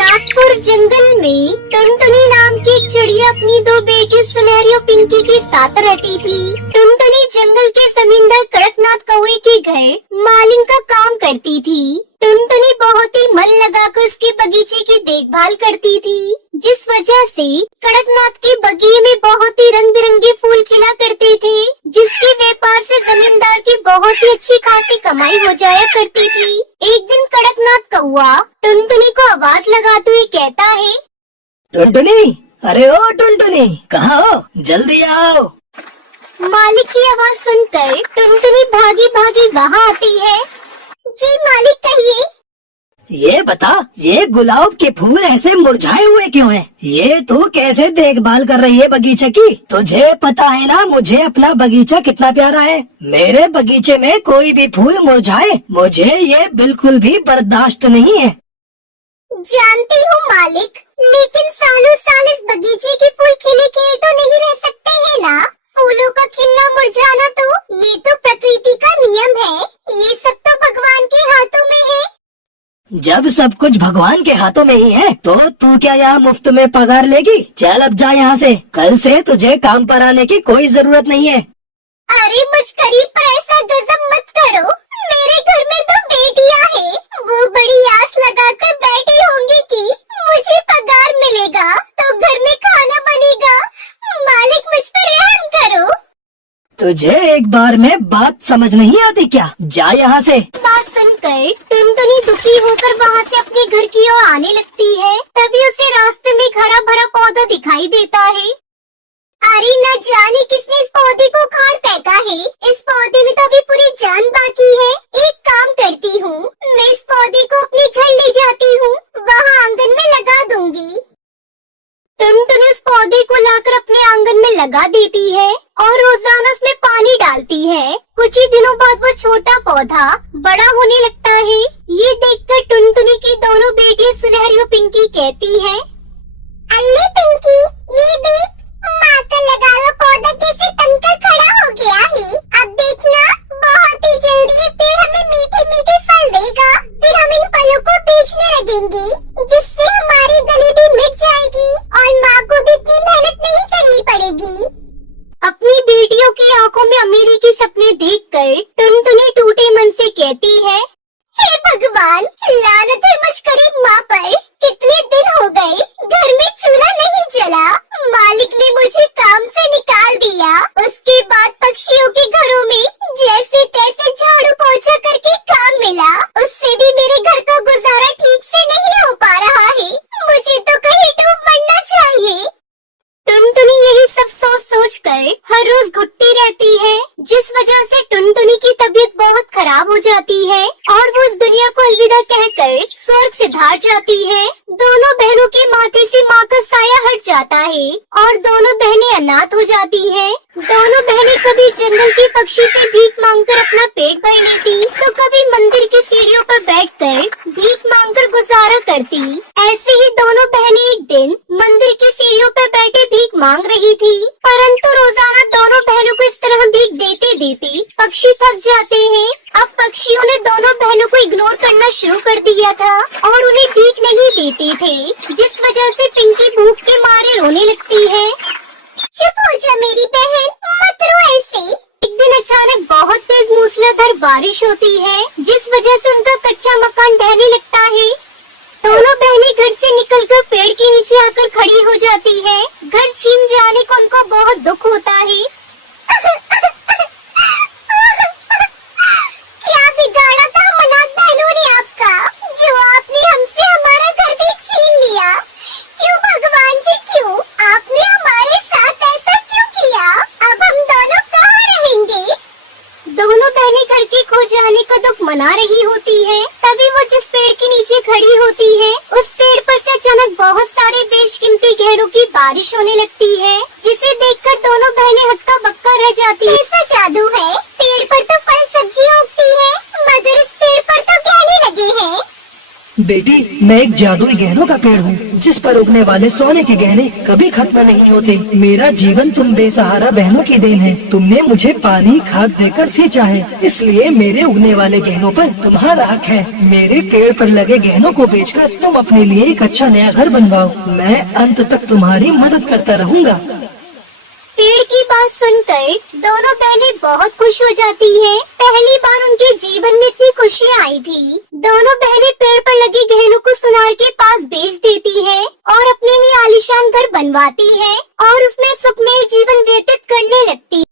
नागपुर जंगल में टुनटुनी नाम की एक चिड़िया अपनी दो बेटी सुनहरी और पिंकी के साथ रहती थी। टुनटुनी जंगल के जमींदार कड़कनाथ कौवे के घर मालिन का काम करती थी। टुनटुनी बहुत ही मन लगाकर उसके बगीचे की देखभाल करती थी, जिस वजह से कड़कनाथ के बगीचे में बहुत ही रंग बिरंगे फूल खिला करते थे, जिसके व्यापार से जमींदार की बहुत ही अच्छी खासी कमाई हो जाया करती थी। एक दिन कड़कनाथ कौवा टुनटुनी को आवाज लगाते हुए कहता है, टुनटुनी, अरे ओ टुनटुनी, कहाँ हो? जल्दी आओ। मालिक की आवाज सुनकर टुनटुनी भागी भागी वहाँ आती है। जी मालिक, कहिए। ये बता, ये गुलाब के फूल ऐसे मुरझाए हुए क्यों हैं? ये तू कैसे देखभाल कर रही है बगीचे की? तुझे पता है ना मुझे अपना बगीचा कितना प्यारा है। मेरे बगीचे में कोई भी फूल मुरझाए, मुझे ये बिल्कुल भी बर्दाश्त नहीं है। जानती हूँ मालिक, लेकिन सालों साल इस बगीचे के फूल खिले खिले तो नहीं रह सकते हैं ना। फूलों का खिलना मुरझाना तो ये तो प्रकृति का नियम है। ये सब तो भगवान के हाथों में है। जब सब कुछ भगवान के हाथों में ही है, तो तू क्या यहाँ मुफ्त में पगार लेगी? चल अब जा यहाँ से। कल से तुझे काम पर आने की कोई जरूरत नहीं है। अरे मुझ गरीब पर ऐसा गजब मत करो। मेरे घर में तो बेटियां हैं, वो बड़ी आस लगाकर बैठी होंगी कि मुझे पगार मिलेगा तो घर में खाना बनेगा। मालिक, मुझ पर रहम करो। तुझे एक बार में बात समझ नहीं आती क्या? जा यहाँ से। बात सुनकर टुनटुनी दुखी होकर वहाँ से अपने घर की ओर आने लगती है। तभी उसे रास्ते में एक हरा भरा पौधा दिखाई देता है। अरे न जाने किसने इस पौधे को उखाड़ फेंका है। इस पौधे में तो अभी पूरी जान बाकी है। एक काम करती हूँ, मैं इस पौधे को अपने घर ले जाती हूँ, वहाँ आंगन में लगा दूंगी। टुनटुनी उस पौधे को लाकर अपने आंगन में लगा देती है और रोजाना उसमें पानी डालती है। कुछ ही दिनों बाद वो छोटा पौधा बड़ा होने लगता है। ये देखकर टुनटुनी की दोनों बेटियां सुनहरी और पिंकी कहती है, अल्ले पिंकी, ये देख, माँ का लगा हुआ पौधा कैसे तनकर खड़ा हो गया है। अब देखना, बहुत ही जल्दी ये पेड़ हमें मीठे मीठे फल देगा। फिर हम इन फलों को बेचने लगेंगे, जिससे हमारी गली भी मिट जाएगी और माँ को भी इतनी मेहनत नहीं करनी पड़ेगी। अपनी बेटियों की आंखों में अमीरी के सपने देखकर टुनटुनी टूटे मन से कहती है, हे भगवान, लानत है मुझ गरीब माँ पर। कितने दिन हो गए घर में चूल्हा नहीं जला। मालिक ने मुझे काम से निकाल दिया। उसके बाद पक्षियों के घरों में जैसे तैसे झाड़ू पोछा करके काम मिला। उससे भी मेरे घर का गुजारा ठीक से नहीं हो पा रहा है। मुझे तो कहीं डूब मरना चाहिए। टुनटुनी यही सब सोच सोच कर हर रोज घुटती रहती है, जिस वजह से टुनटुनी की तबीयत बहुत खराब हो जाती है और वो इस दुनिया को अलविदा कहकर स्वर्ग से धार जाती है। दोनों बहनों के माथे से माँ का साया हट जाता है और दोनों बहनें अनाथ हो जाती है। दोनों बहनें कभी जंगल के पक्षी से भीख मांगकर अपना पेट भर लेती, तो कभी मंदिर की सीढ़ियों पर बैठकर भीख मांगकर गुजारा करती। ऐसे ही दोनों बहनें एक दिन मंदिर की सीढ़ियों पर बैठे भीख मांग रही थी, परंतु रोजाना दोनों बहनों को इस तरह भीख देते देते पक्षी थक जाते हैं। अब पक्षियों ने दोनों बहनों को इग्नोर करना शुरू कर दिया था और उन्हें भीख नहीं देते थे, जिस वजह से पिंकी भूख के मारे रोने लगती है। चुप हो जा मेरी बहन, मत रो ऐसे। एक दिन अचानक बहुत तेज मूसलाधार बारिश होती है, जिस वजह से उनका कच्चा मकान ढहने लगता है। दोनों बहनें घर से निकलकर पेड़ के नीचे आकर खड़ी हो जाती है। घर छीन जाने को उनको बहुत दुख होता है। क्या बिगाड़ा था हम अनाथ बहनों ने आपका, जो आपने हमसे हमारा घर भी छीन लिया। क्यों भगवान जी, क्यों आपने हमारे साथ ऐसा क्यों किया? अब हम दोनों कहाँ रहेंगे? दोनों बहनें घर के खो जाने का दुख मना रही होती है। तभी वो जिस पेड़ के नीचे खड़ी होती है, उस पेड़ पर से अचानक बहुत सारे बेशकीमती गहनों की बारिश होने लगती है, जिसे देखकर दोनों बहनें हक्का बक्का रह जाती है। ऐसा जादू है, पेड़ पर तो फल सब्जियाँ उगती है, मगर इस पेड़ पर तो गहने लगे हैं। बेटी, मैं एक जादुई गहनों का पेड़ हूँ, जिस पर उगने वाले सोने के गहने कभी खत्म नहीं होते। मेरा जीवन तुम बेसहारा बहनों की देन है। तुमने मुझे पानी खाद देकर सींचा है, इसलिए मेरे उगने वाले गहनों पर तुम्हारा हक है। मेरे पेड़ पर लगे गहनों को बेचकर तुम अपने लिए एक अच्छा नया घर बनवाओ। मैं अंत तक तुम्हारी मदद करता रहूँगा। पेड़ की बात सुनकर दोनों बहनें बहुत खुश हो जाती हैं। पहली बार उनके जीवन में इतनी खुशियाँ आई थी। दोनों बहनें पेड़ पर लगे गहनों को सुनार के पास बेच देती हैं और अपने लिए आलीशान घर बनवाती हैं और उसमें सुखमय जीवन व्यतीत करने लगती।